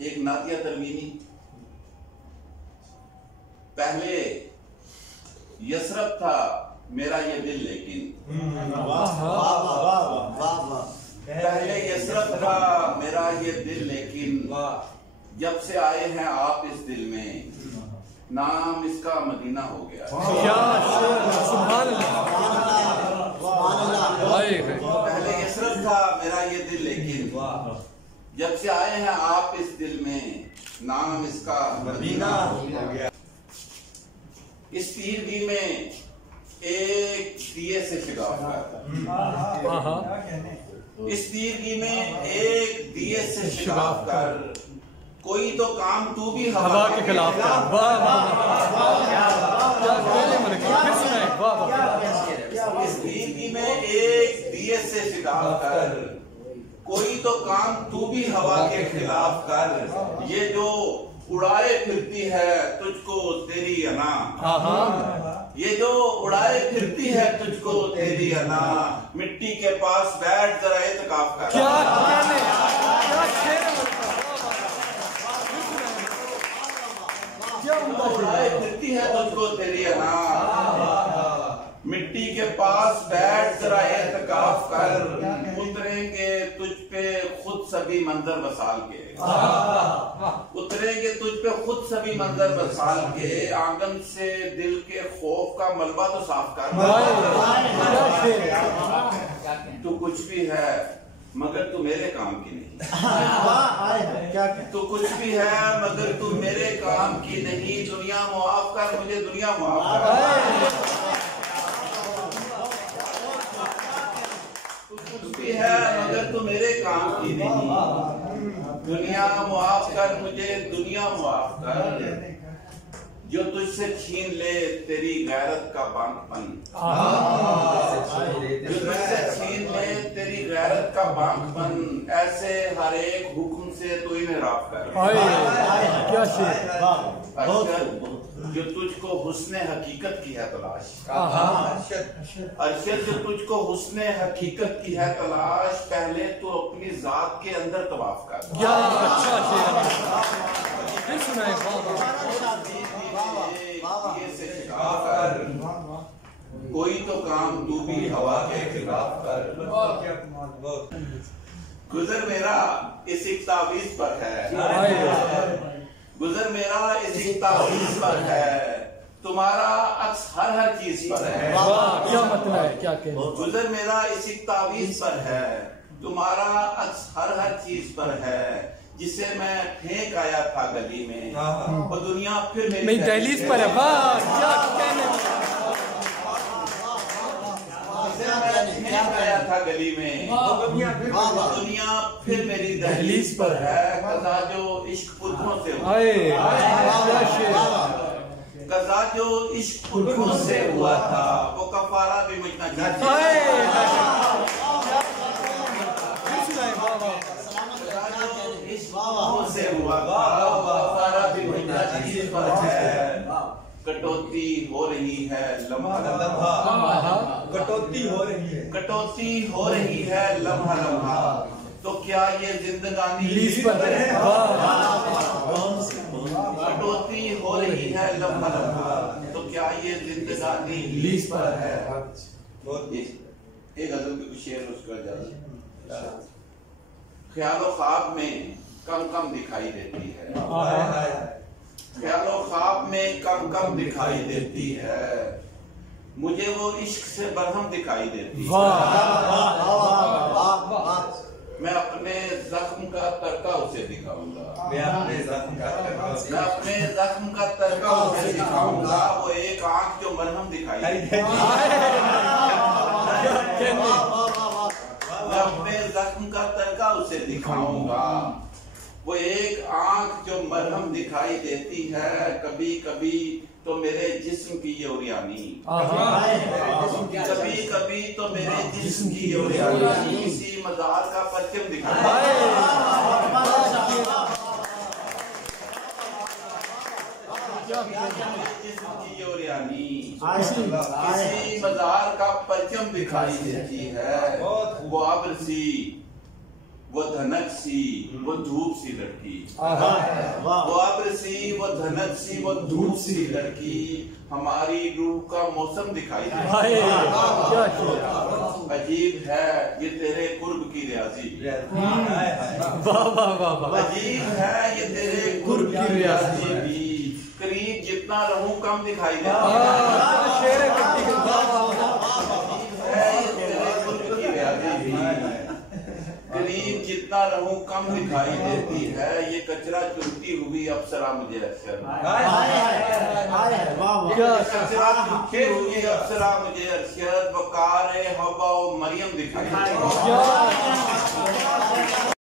एक नादिया तरवीनी, पहले यसरब था मेरा ये दिल लेकिन, पहले यसरब था मेरा ये दिल लेकिन, जब से आए हैं आप इस दिल में नाम इसका मदीना हो गया। पहले यसरब था मेरा ये दिल लेकिन, जब से आए हैं आप इस दिल में नाम इसका मदीना हो गया। इस तीरगी में एक दिए से शिगाफ कर, इस तीरगी में एक दिए से शिगाफ कर, कोई तो काम तू भी हवा के खिलाफ कर। इस तीरगी में एक दिए से शिगाफ कर, कोई तो काम तू भी हवा के खिलाफ कर। ये जो उड़ाए फिरती है तुझको तेरी अना, ये जो उड़ाए फिरती है तुझको तेरी अना, मिट्टी के पास बैठ जरा इत्काफ कर। उड़ाए फिरती है तुझको तेरी अना, मिट्टी के पास बैठ जरा इत्काफ कर। उतरेंगे तुझ पे खुद सभी मंजर बसाल के, उतरेंगे तुझ पे खुद सभी मंजर बसाल के, आंगन से दिल के खौफ का मलबा तो साफ कर। तू कुछ भी है मगर तू मेरे काम की नहीं, तू कुछ भी है मगर तू मेरे काम की नहीं। दुनिया मुआफ कर मुझे, दुनिया मुआफ कर। कुछ भी है मगर तू मेरे काम की नहीं, दुनिया मुआफ कर मुझे, दुनिया मुआफ कर। जो तुझसे छीन ले तेरी गैरत का बांकपन, जो तुझसे छीन ले तेरी गैरत का बांकपन, ऐसे हर एक हुक्म से तू इनराफ कर। क्या शेर। जो तुझको हुस्ने हकीकत की है तलाश, अरशद जो तुझको हुस्ने हकीकत की है तलाश, पहले तो अपनी जात के अंदर तवाफ कर। कोई तो काम तू भी हवा के खिलाफ कर। गुजर मेरा इस एक तावीज़ पर है, गुजर मेरा इस एक तावीज़ पर है, तुम्हारा अक्स हर चीज पर है। क्या मतलब है, क्या कहना? गुजर मेरा इस एक तावीज़ पर है, तुम्हारा अक्स हर चीज पर है, जिसे मैं फेंक आया था गली में और दुनिया फिर मेरी दहलीज पर है। क्या कहने? फेंक आया था गली में दुनिया फिर मेरी दहलीज पर है। कज़ा जो इश्क पुरखों से कज़ा जो इश्क पुरखों से हुआ था, वो कफारा भी मुझना से हुआ था, भी पर है। कटौती हो रही है लम्हा लम्हा, कटौती हो रही है, कटौती हो रही है लम्हा लम्हा, तो क्या ये जिंदगानी लीज पर है? कटौती हो रही है लम्हा लम्हा, तो क्या ये जिंदगानी लीज पर है? एक गजल के कुछ शेर उसका ज्यादा। ख्यालो ख्वाब में कम कम दिखाई देती है, ख्यालो ख्वाब में कम कम दिखाई देती है, मुझे वो इश्क से बरहम दिखाई देती है। मैं अपने जख्म का तरका उसे दिखाऊंगा, मैं अपने जख्म का तरका उसे दिखाऊंगा, वो एक आंख जो मरहम दिखाई देती है। मैं अपने जख्म का तरका उसे दिखाऊंगा, वो एक आंख जो मरहम दिखाई देती है। कभी कभी तो मेरे जिस्म की ये उरियानी, कभी कभी तो मेरे जिस्म की ये उरियानी, किसी मजार का परचम दिखाई, जिस्म की ये उरियानी किसी मजार का परचम दिखाई देती है। वो वो धनक सी वो धूप सी लड़की, वाह वो अब्र सी वो धनक सी वो धूप सी लड़की, हमारी रूह का मौसम दिखाई दे। हाय क्या शेर। अजीब है ये तेरे कुर्ब की रियाजी, वाह वाह वाह वाह। अजीब है ये तेरे कुर्ब की रियाजी भी, करीब जितना रहूं कम दिखाई देती है। शेर है कट्टी के। वाह वाह वाह। अजीब है ये तेरे कुर्ब की रियाजी भी, करीब जितना रहूं कम दिखाई देती है, ये कचरा चुनती हुई अप्सरा मुझे अरशद, क्या कचरा चुनती हुई अप्सरा मुझे अरशद, वकार हवा मरियम दिखाई देती है। क्या